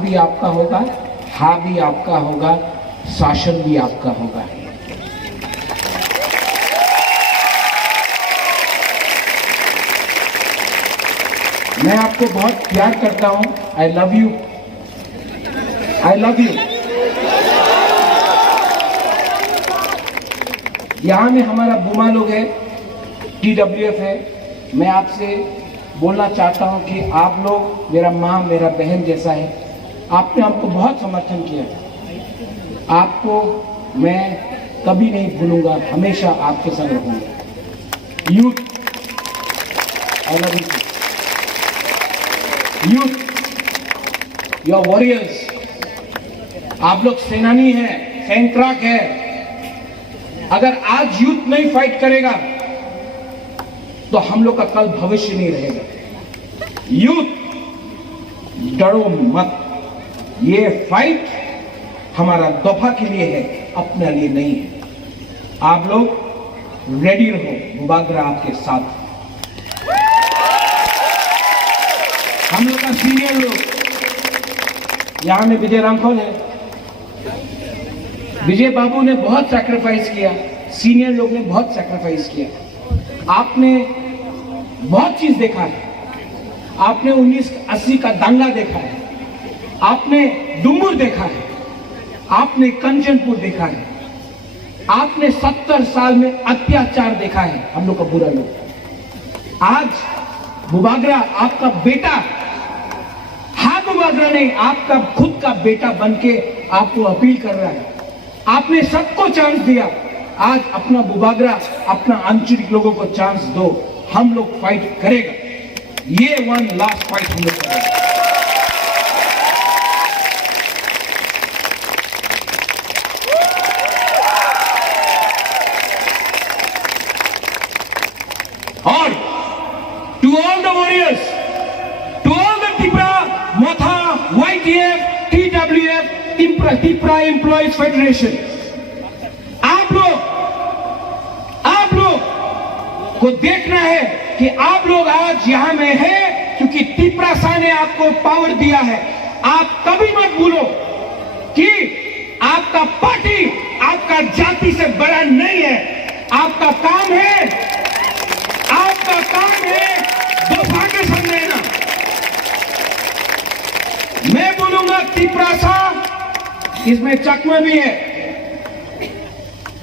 भी आपका होगा, हा भी आपका होगा, शासन भी आपका होगा। मैं आपको बहुत प्यार करता हूं। I love you, I love you. यहां में हमारा बुमा लोग है, TWF है। मैं आपसे बोलना चाहता हूं कि आप लोग मेरा माँ मेरा बहन जैसा है। आपने हमको बहुत समर्थन किया। आपको मैं कभी नहीं भूलूंगा, हमेशा आपके संग रहूंगा। Youth, I love you. Youth, your warriors. आप लोग सेनानी हैं, सैंक्राक है। अगर आज यूथ नहीं फाइट करेगा तो हम लोग का कल भविष्य नहीं रहेगा। यूथ, डरो मत। ये फाइट हमारा दफा के लिए है, अपने लिए नहीं है। आप लोग रेडी रहो, बुबागरा आपके साथ। हम लोग का सीनियर लोग यहां में विजय रामखोल है। विजय बाबू ने बहुत सैक्रिफाइस किया, सीनियर लोग ने बहुत सैक्रिफाइस किया। आपने बहुत चीज देखा है। आपने 1980 का दंगा देखा है, आपने डुम्बुर देखा है, आपने कंचनपुर देखा है, आपने 70 साल में अत्याचार देखा है हम लोग का बुरा लोग। आज बुबागरा आपका बेटा, हाँ बुबागरा नहीं, आपका खुद का बेटा बनके आपको अपील कर रहा है। आपने सबको चांस दिया, आज अपना बुबागरा, अपना आंचलिक लोगों को चांस दो। हम लोग फाइट करेगा। ये वन लास्ट फाइट हम लोग करेंगे। और to all the warriors, to all the Tipra, Motha, YTF, TWF, Tipra employees federation, आप लोग को देखना है कि आप लोग आज यहां में है क्योंकि टिपरा सा ने आपको पावर दिया है। आप कभी मत भूलो कि आपका पार्टी आपका जाति से बड़ा नहीं है। आपका काम है दफा के समझना। मैं बोलूंगा टिपरा सा, इसमें चकमा भी है।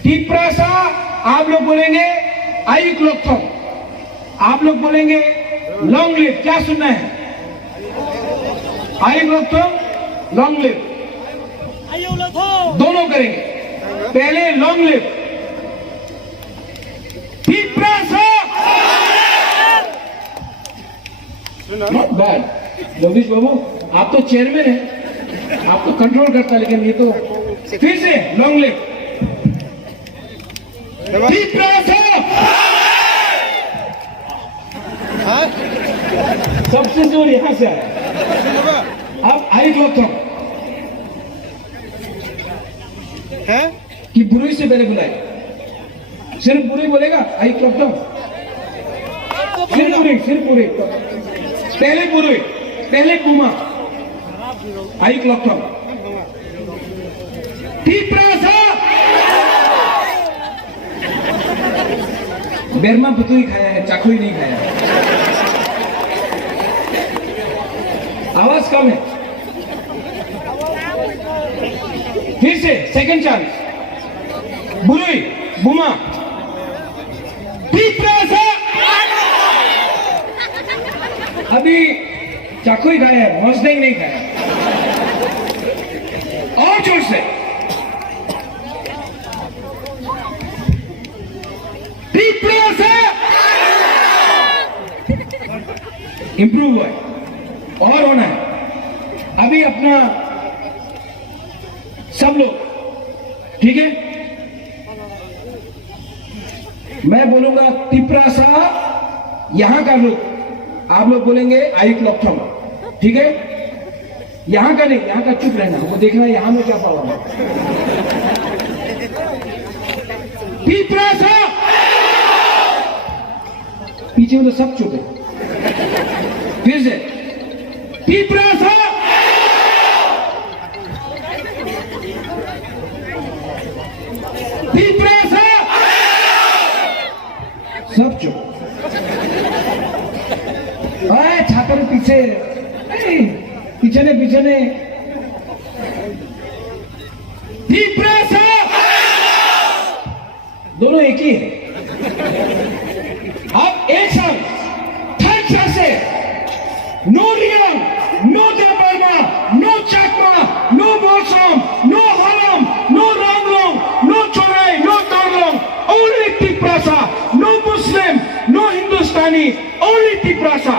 टिपरा सा आप लोग बोलेंगे आयुक लोकथम, आप लोग बोलेंगे लॉन्ग लिव। क्या सुनना है? आयुक लोकथम, लॉन्ग लिव, दोनों करेंगे। पहले लॉन्ग लिव टिपरा सा। Not bad. जगदीश बाबू, आप तो चेयरमैन हैं, आपको कंट्रोल करता, लेकिन ये तो फिर से लॉन्ग लिव टिपरा सा। सबसे जोर यहां से आया। अब आई लोकथम है कि बुरुई से पहले बुलाए। सिर्फ बुरुई बोलेगा आई लोकथम, सिर्फ बुरुई पहले बुरुई, पहले बुमा, आई लोकथम टिपरा सा। बेरमा बुतुई खाया है, चाकुई नहीं खाया। आवाज कम है। फिर से सेकंड चांस, बुरुई, बुमा, टिपरा सा। अभी चाकुई खाया है, मसदेंग नहीं खाया। और जोर से टिपरा सा। इंप्रूव हुआ है और होना है। अभी अपना सब लोग ठीक है। मैं बोलूंगा टिपरा सा, यहां का लोग, आप लोग बोलेंगे आयुक लोकथम, ठीक है। यहां का नहीं, यहां का चुप रहना, हमको देखना यहां में क्या पावर है। टिपरा सा। पीछे में तो सब चुप है। फिर से टिपरा सा। से पिछने पिछने त्रिप्रासा दोनों एक ही है। अब एक साल थर्ड क्लास से नो रियल, no Debbarma, no Chakma, no Bosom, no Halam, no Ramlong, no Chorai, no Tarlong, only Tiprasa, no Muslim, no Hindustani, only Tiprasa,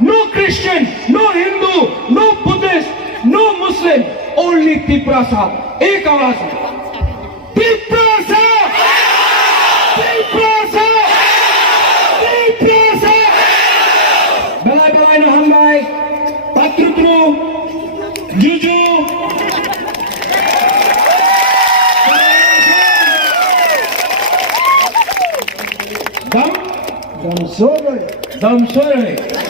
no Christian, no Hindu, no Buddhist, no Muslim, only Tiprasa। एक आवाज में Tiprasa, Tiprasa, Tiprasa। Belai belai no hambai, patrutru, juju। दम दम सो रहे